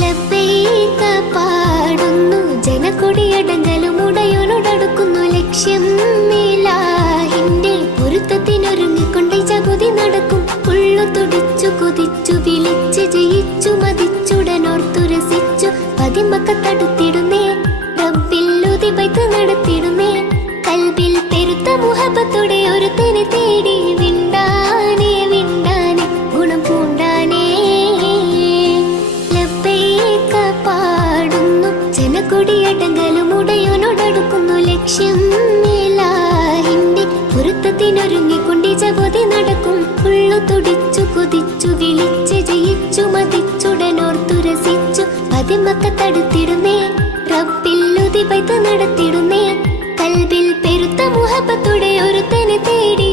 ലബ്ബൈക പാടുന്നു ജനക്കൊടിയടങ്കലും ഉടയോനോടടുക്കുന്നു ലക്ഷ്യം ഇലാഹിന്റെ പൊരുത്തത്തിനൊരുങ്ങിക്കൊണ്ട് ജഗതി നടക്കും. ഉള്ളു തുടിച്ചു കൊതിച്ചു വിളിച്ച് ജയിച്ചു മതിച്ചുടനോർത്തു രസിച്ചു പതിമക്കത്തടുത്തിടുന്നേ റബ്ബിൽ ഉദിബൈത്ത് നടത്തിടുന്നേ. കൽബിൽ പെരുത്ത മുഹബത്തോടെ ഒരുത്തനെ തേടി വിണ്ടാനേ വിണ്ടാനേ ഗുണം പൂണ്ടാനേ. ലബ്ബൈക പാടുന്നു ജനക്കൊടിയടങ്കലും ഉടയോനോടടുക്കുന്നു ലക്ഷ്യം ഇലാഹിന്റെ പൊരുത്തത്തിനൊരുങ്ങിക്കൊണ്ട് ജഗതി നടക്കും. ഉള്ളു തുടിച്ചു കൊതിച്ചു വിളിച്ച് ജയിച്ചു മതിച്ചുടനോർത്തു രസിച്ചു പതിമക്കത്തടുത്തിടുന്നേ റബ്ബിൽ ഉദിബൈത്ത് നടത്തിടുന്നേ. കൽബിൽ പെരുത്ത മുഹബത്തോടെ ഒരുത്തനെ തേടി